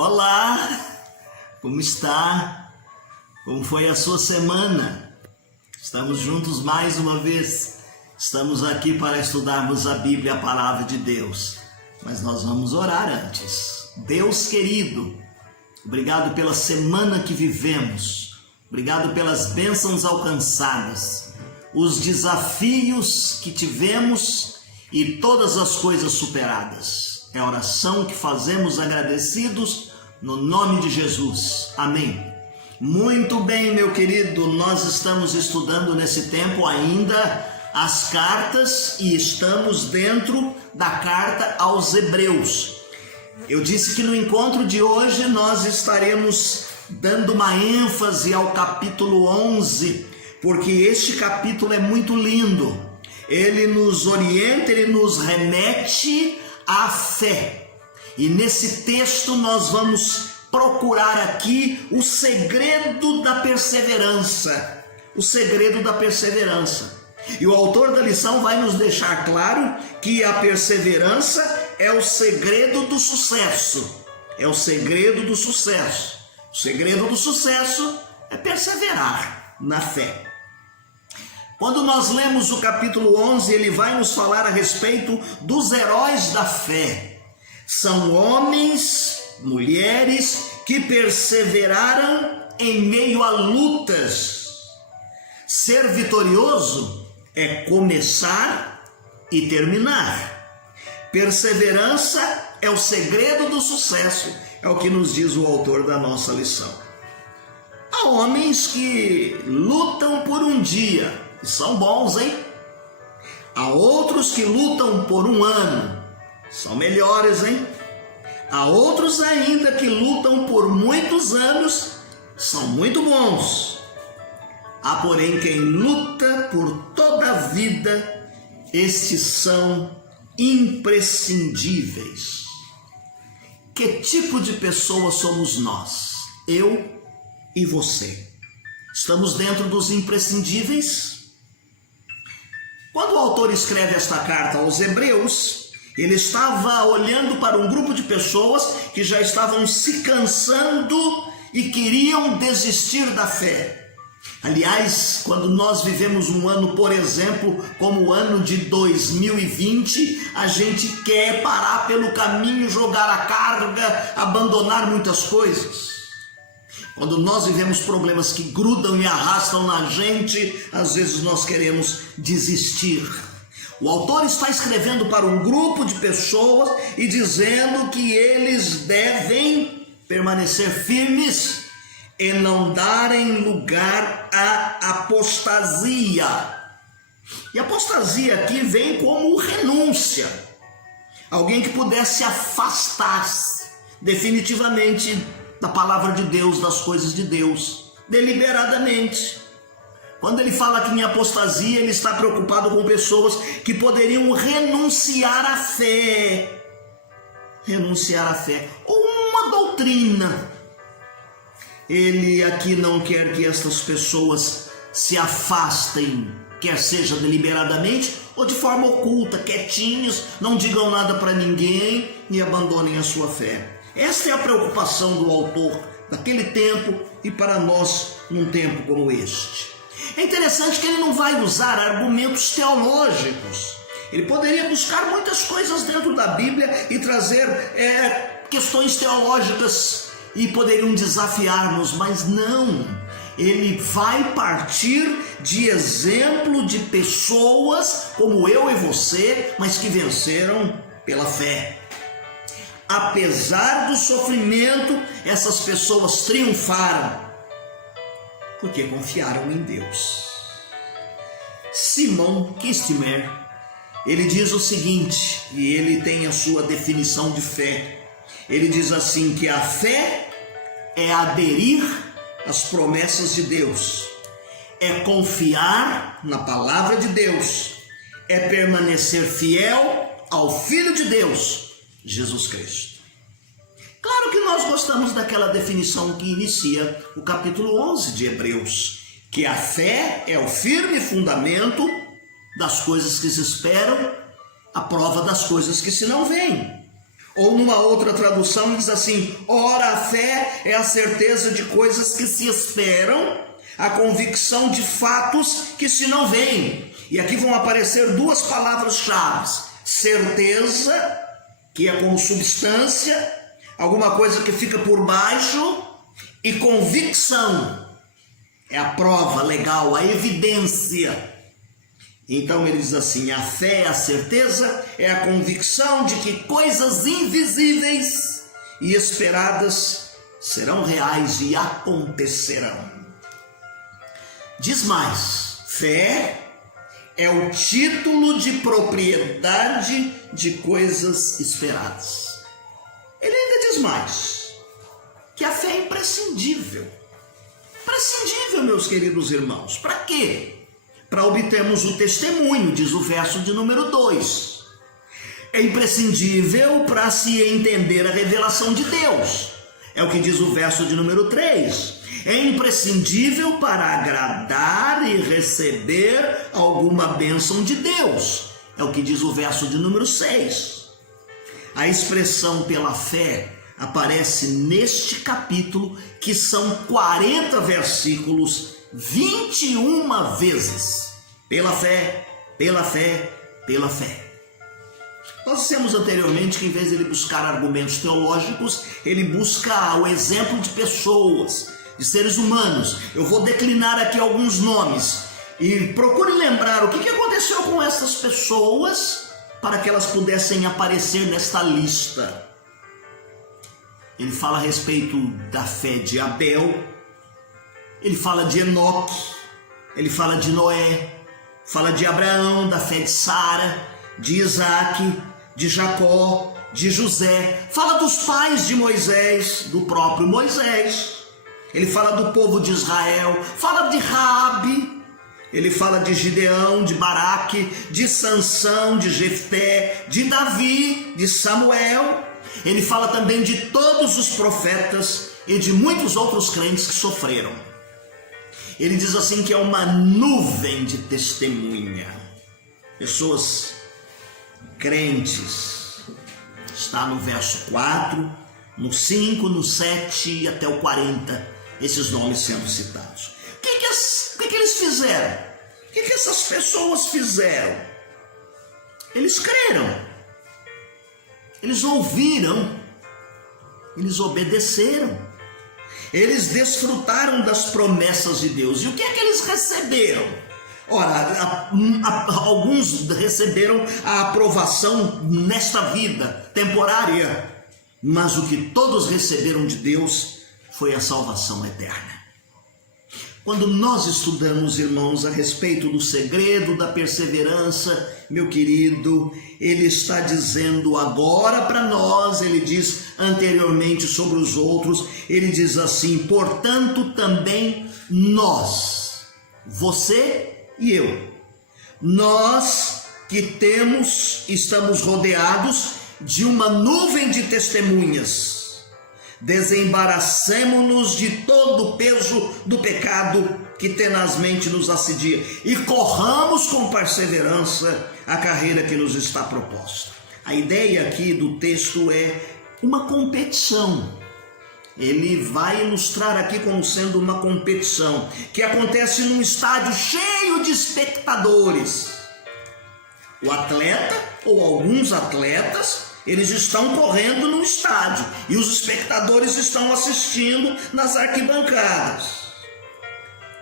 Olá, como está? Como foi a sua semana? Estamos juntos mais uma vez. Estamos aqui para estudarmos a Bíblia, a palavra de Deus. Mas nós vamos orar antes. Deus querido, obrigado pela semana que vivemos. Obrigado pelas bênçãos alcançadas, os desafios que tivemos e todas as coisas superadas. É a oração que fazemos agradecidos no nome de Jesus. Amém. Muito bem, meu querido, nós estamos estudando nesse tempo ainda as cartas e estamos dentro da carta aos Hebreus. Eu disse que no encontro de hoje nós estaremos dando uma ênfase ao capítulo 11, porque este capítulo é muito lindo. Ele nos orienta, ele nos remete à fé. E nesse texto nós vamos procurar aqui o segredo da perseverança. O segredo da perseverança. E o autor da lição vai nos deixar claro que a perseverança é o segredo do sucesso. É o segredo do sucesso. O segredo do sucesso é perseverar na fé. Quando nós lemos o capítulo 11, ele vai nos falar a respeito dos heróis da fé. São homens, mulheres que perseveraram em meio a lutas. Ser vitorioso é começar e terminar. Perseverança é o segredo do sucesso, é o que nos diz o autor da nossa lição. Há homens que lutam por um dia, e são bons, hein? Há outros que lutam por um ano, são melhores, hein? Há outros ainda que lutam por muitos anos, são muito bons. Há, porém, quem luta por toda a vida, estes são imprescindíveis. Que tipo de pessoa somos nós? Eu e você. Estamos dentro dos imprescindíveis? Quando o autor escreve esta carta aos Hebreus, ele estava olhando para um grupo de pessoas que já estavam se cansando e queriam desistir da fé. Aliás, quando nós vivemos um ano, por exemplo, como o ano de 2020, a gente quer parar pelo caminho, jogar a carga, abandonar muitas coisas. Quando nós vivemos problemas que grudam e arrastam na gente, às vezes nós queremos desistir. O autor está escrevendo para um grupo de pessoas e dizendo que eles devem permanecer firmes e não darem lugar à apostasia. E apostasia aqui vem como renúncia. Alguém que pudesse afastar-se definitivamente da palavra de Deus, das coisas de Deus, deliberadamente. Quando ele fala aqui em apostasia, ele está preocupado com pessoas que poderiam renunciar à fé. Renunciar à fé. Ou uma doutrina. Ele aqui não quer que estas pessoas se afastem, quer seja deliberadamente ou de forma oculta, quietinhos, não digam nada para ninguém e abandonem a sua fé. Esta é a preocupação do autor daquele tempo e para nós num tempo como este. É interessante que ele não vai usar argumentos teológicos. Ele poderia buscar muitas coisas dentro da Bíblia e trazer questões teológicas e poderiam desafiar-nos, mas não. Ele vai partir de exemplo de pessoas como eu e você, mas que venceram pela fé. Apesar do sofrimento, essas pessoas triunfaram, porque confiaram em Deus. Simon Kistimer, ele diz o seguinte, e ele tem a sua definição de fé. Ele diz assim, que a fé é aderir às promessas de Deus, é confiar na palavra de Deus, é permanecer fiel ao Filho de Deus, Jesus Cristo. Claro que nós gostamos daquela definição que inicia o capítulo 11 de Hebreus, que a fé é o firme fundamento das coisas que se esperam, a prova das coisas que se não veem. Ou numa outra tradução diz assim: ora, a fé é a certeza de coisas que se esperam, a convicção de fatos que se não veem. E aqui vão aparecer duas palavras-chave: certeza, que é como substância, alguma coisa que fica por baixo, e convicção, é a prova legal, a evidência. Então ele diz assim: a fé é a certeza, é a convicção de que coisas invisíveis e esperadas serão reais e acontecerão. Diz mais: fé é o título de propriedade de coisas esperadas. Ele ainda diz mais, que a fé é imprescindível. Imprescindível, meus queridos irmãos. Para quê? Para obtermos o testemunho, diz o verso de número 2. É imprescindível para se entender a revelação de Deus. É o que diz o verso de número 3. É imprescindível para agradar e receber alguma bênção de Deus. É o que diz o verso de número 6. A expressão pela fé aparece neste capítulo, que são 40 versículos, 21 vezes. Pela fé, pela fé, pela fé. Nós dissemos anteriormente que em vez de ele buscar argumentos teológicos, ele busca o exemplo de pessoas, de seres humanos. Eu vou declinar aqui alguns nomes e procure lembrar o que aconteceu com essas pessoas para que elas pudessem aparecer nesta lista. Ele fala a respeito da fé de Abel, ele fala de Enoque, ele fala de Noé, fala de Abraão, da fé de Sara, de Isaac, de Jacó, de José, fala dos pais de Moisés, do próprio Moisés, ele fala do povo de Israel, fala de Raabe, ele fala de Gideão, de Baraque, de Sansão, de Jefté, de Davi, de Samuel. Ele fala também de todos os profetas e de muitos outros crentes que sofreram. Ele diz assim que é uma nuvem de testemunha. Pessoas crentes. Está no verso 4, no 5, no 7 e até o 40, esses nomes sendo citados. O que eles fizeram? O que essas pessoas fizeram? Eles creram. Eles ouviram, eles obedeceram, eles desfrutaram das promessas de Deus. E o que é que eles receberam? Ora, alguns receberam a aprovação nesta vida temporária, mas o que todos receberam de Deus foi a salvação eterna. Quando nós estudamos, irmãos, a respeito do segredo da perseverança, meu querido, ele está dizendo agora para nós, ele diz anteriormente sobre os outros, ele diz assim: portanto também nós, você e eu, nós que estamos rodeados de uma nuvem de testemunhas, desembaracemo-nos de todo o peso do pecado que tenazmente nos assedia e corramos com perseverança a carreira que nos está proposta. A ideia aqui do texto é uma competição. Ele vai ilustrar aqui como sendo uma competição que acontece num estádio cheio de espectadores. O atleta ou alguns atletas, eles estão correndo no estádio e os espectadores estão assistindo nas arquibancadas.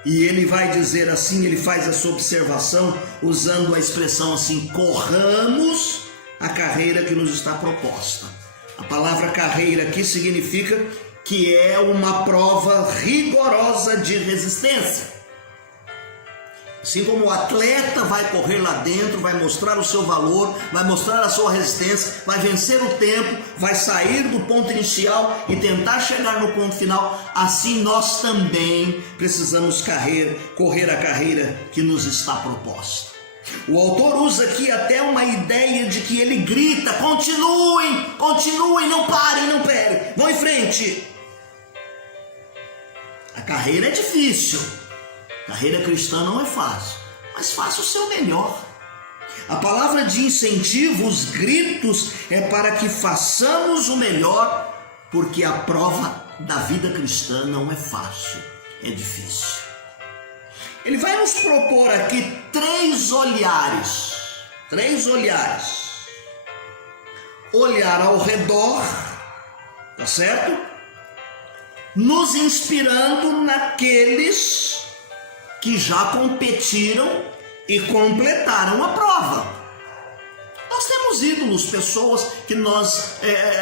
E ele vai dizer assim, ele faz essa observação usando a expressão assim: corramos a carreira que nos está proposta. A palavra carreira aqui significa que é uma prova rigorosa de resistência. Assim como o atleta vai correr lá dentro, vai mostrar o seu valor, vai mostrar a sua resistência, vai vencer o tempo, vai sair do ponto inicial e tentar chegar no ponto final, assim nós também precisamos correr a carreira que nos está proposta. O autor usa aqui até uma ideia de que ele grita: continuem, continuem, não parem, não perem, vão em frente. A carreira é difícil. Carreira cristã não é fácil, mas faça o seu melhor. A palavra de incentivo, os gritos, é para que façamos o melhor, porque a prova da vida cristã não é fácil, é difícil. Ele vai nos propor aqui três olhares. Olhar ao redor, tá certo? Nos inspirando naqueles que já competiram e completaram a prova. Nós temos ídolos, pessoas que nós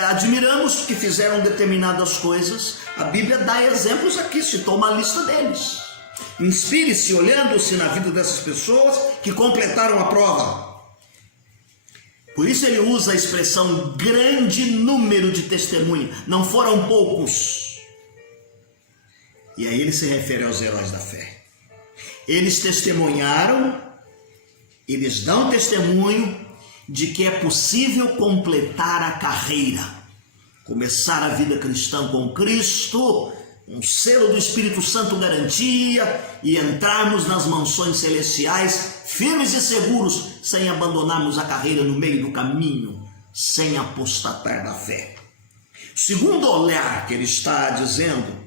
admiramos, que fizeram determinadas coisas. A Bíblia dá exemplos aqui, citou uma lista deles. Inspire-se olhando-se na vida dessas pessoas que completaram a prova. Por isso ele usa a expressão grande número de testemunhas, não foram poucos. E aí ele se refere aos heróis da fé. Eles testemunharam, eles dão testemunho de que é possível completar a carreira, começar a vida cristã com Cristo, um selo do Espírito Santo garantia, e entrarmos nas mansões celestiais firmes e seguros, sem abandonarmos a carreira no meio do caminho, sem apostatar da fé. Segundo olhar que ele está dizendo,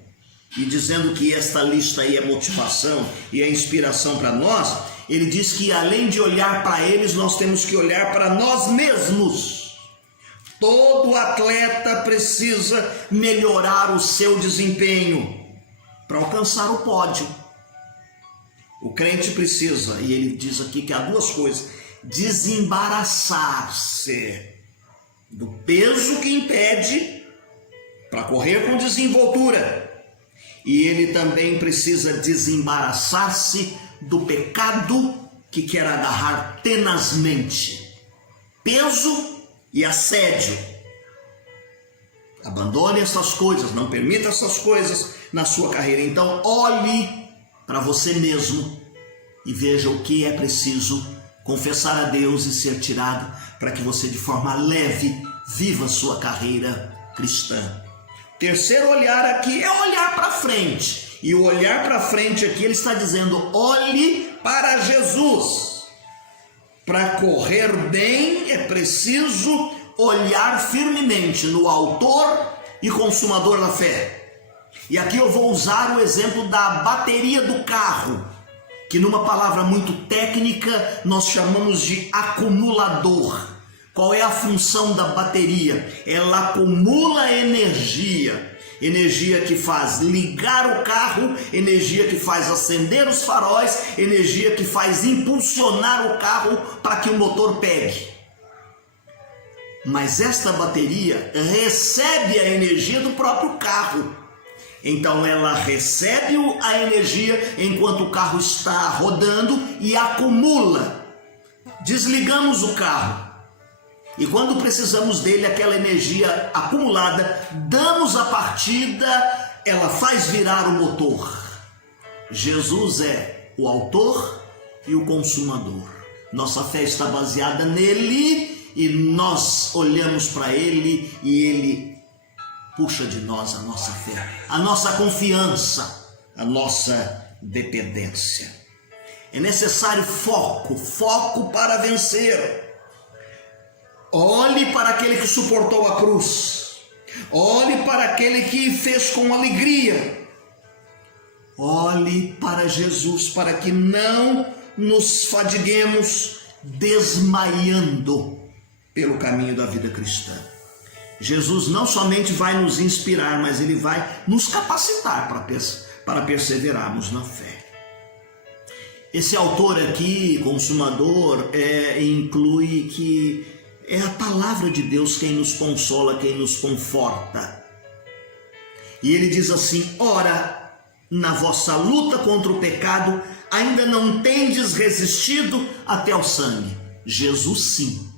e dizendo que esta lista aí é motivação e é inspiração para nós, ele diz que além de olhar para eles, nós temos que olhar para nós mesmos. Todo atleta precisa melhorar o seu desempenho para alcançar o pódio. O crente precisa, e ele diz aqui que há duas coisas: desembaraçar-se do peso que impede para correr com desenvoltura. E ele também precisa desembaraçar-se do pecado que quer agarrar tenazmente. Peso e assédio. Abandone essas coisas, não permita essas coisas na sua carreira. Então olhe para você mesmo e veja o que é preciso confessar a Deus e ser tirado, para que você de forma leve viva a sua carreira cristã. Terceiro olhar aqui é olhar para frente. E o olhar para frente aqui, ele está dizendo: olhe para Jesus. Para correr bem é preciso olhar firmemente no autor e consumador da fé. E aqui eu vou usar o exemplo da bateria do carro, que numa palavra muito técnica nós chamamos de acumulador. Qual é a função da bateria? Ela acumula energia. Energia que faz ligar o carro, energia que faz acender os faróis, energia que faz impulsionar o carro para que o motor pegue. Mas esta bateria recebe a energia do próprio carro. Então ela recebe a energia enquanto o carro está rodando e acumula. Desligamos o carro. E quando precisamos dele, aquela energia acumulada, damos a partida, ela faz virar o motor. Jesus é o autor e o consumador. Nossa fé está baseada nele e nós olhamos para ele e ele puxa de nós a nossa fé, a nossa confiança, a nossa dependência. É necessário foco para vencer. Olhe para aquele que suportou a cruz. Olhe para aquele que fez com alegria. Olhe para Jesus, para que não nos fadiguemos desmaiando pelo caminho da vida cristã. Jesus não somente vai nos inspirar, mas ele vai nos capacitar para perseverarmos na fé. Esse autor aqui, consumador, inclui que é a palavra de Deus quem nos consola, quem nos conforta. E ele diz assim: ora, na vossa luta contra o pecado, ainda não tendes resistido até ao sangue. Jesus sim,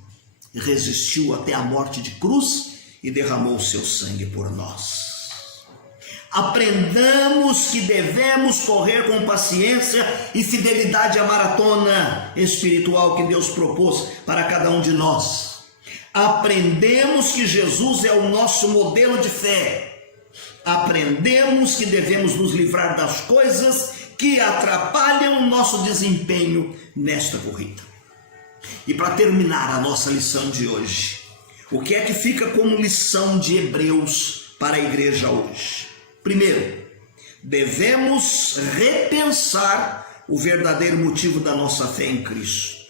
resistiu até a morte de cruz e derramou o seu sangue por nós. Aprendamos que devemos correr com paciência e fidelidade à maratona espiritual que Deus propôs para cada um de nós. Aprendemos que Jesus é o nosso modelo de fé. Aprendemos que devemos nos livrar das coisas que atrapalham o nosso desempenho nesta corrida. E para terminar a nossa lição de hoje, o que é que fica como lição de Hebreus para a igreja hoje? Primeiro, devemos repensar o verdadeiro motivo da nossa fé em Cristo.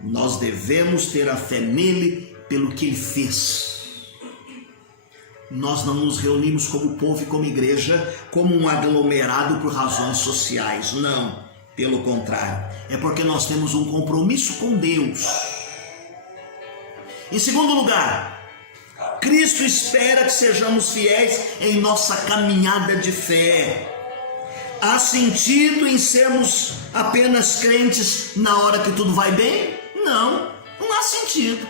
Nós devemos ter a fé nele pelo que ele fez. Nós não nos reunimos como povo e como igreja, como um aglomerado por razões sociais. Não, pelo contrário. É porque nós temos um compromisso com Deus. Em segundo lugar, Cristo espera que sejamos fiéis em nossa caminhada de fé. Há sentido em sermos apenas crentes na hora que tudo vai bem? Não, não há sentido.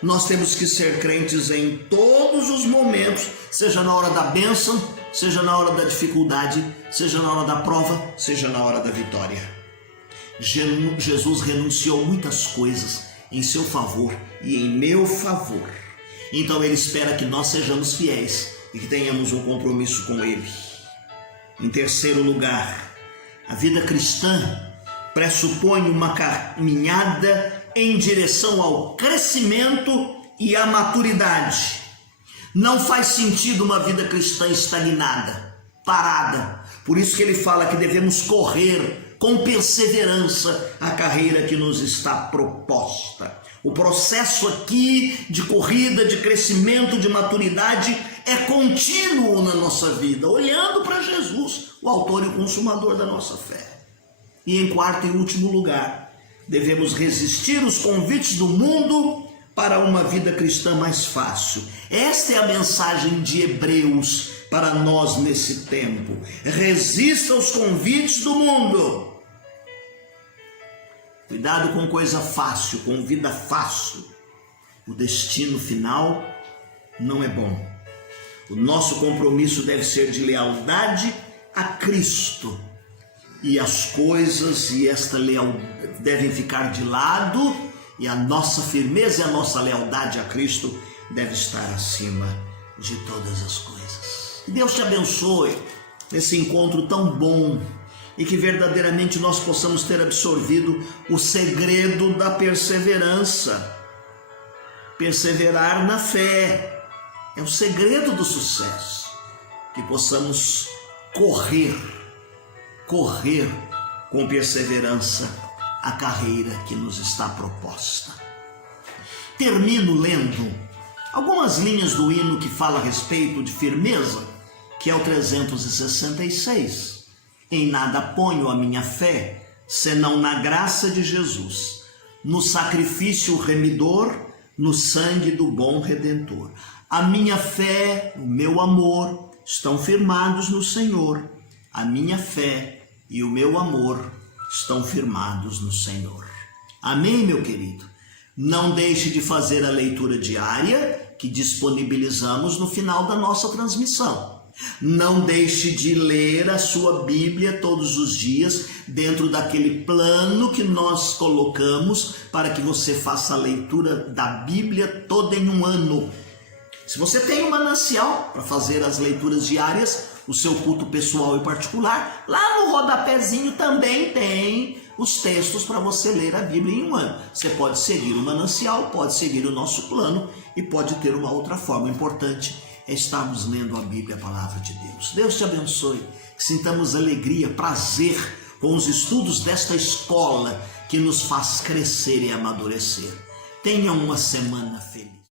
Nós temos que ser crentes em todos os momentos, seja na hora da bênção, seja na hora da dificuldade, seja na hora da prova, seja na hora da vitória. Jesus renunciou muitas coisas em seu favor e em meu favor. Então ele espera que nós sejamos fiéis e que tenhamos um compromisso com ele. Em terceiro lugar, a vida cristã pressupõe uma caminhada em direção ao crescimento e à maturidade. Não faz sentido uma vida cristã estagnada, parada. Por isso que ele fala que devemos correr com perseverança a carreira que nos está proposta. O processo aqui de corrida, de crescimento, de maturidade é contínuo na nossa vida, olhando para Jesus, o autor e o consumador da nossa fé. E em quarto e último lugar, devemos resistir os convites do mundo para uma vida cristã mais fácil. Esta é a mensagem de Hebreus para nós nesse tempo. Resista aos convites do mundo. Cuidado com coisa fácil, com vida fácil. O destino final não é bom. O nosso compromisso deve ser de lealdade a Cristo. E as coisas e esta lealdade devem ficar de lado, e a nossa firmeza e a nossa lealdade a Cristo deve estar acima de todas as coisas. Que Deus te abençoe nesse encontro tão bom e que verdadeiramente nós possamos ter absorvido o segredo da perseverança. Perseverar na fé é o segredo do sucesso. Que possamos correr com perseverança a carreira que nos está proposta. Termino lendo algumas linhas do hino que fala a respeito de firmeza, que é o 366. Em nada ponho a minha fé, senão na graça de Jesus, no sacrifício remidor, no sangue do bom Redentor. A minha fé, o meu amor, estão firmados no Senhor. A minha fé e o meu amor estão firmados no Senhor. Amém, meu querido? Não deixe de fazer a leitura diária que disponibilizamos no final da nossa transmissão. Não deixe de ler a sua Bíblia todos os dias dentro daquele plano que nós colocamos para que você faça a leitura da Bíblia toda em um ano. Se você tem um manancial para fazer as leituras diárias, o seu culto pessoal e particular, lá no rodapézinho também tem os textos para você ler a Bíblia em um ano. Você pode seguir o manancial, pode seguir o nosso plano e pode ter uma outra forma. O importante é estarmos lendo a Bíblia, a palavra de Deus. Deus te abençoe, que sintamos alegria, prazer com os estudos desta escola que nos faz crescer e amadurecer. Tenha uma semana feliz.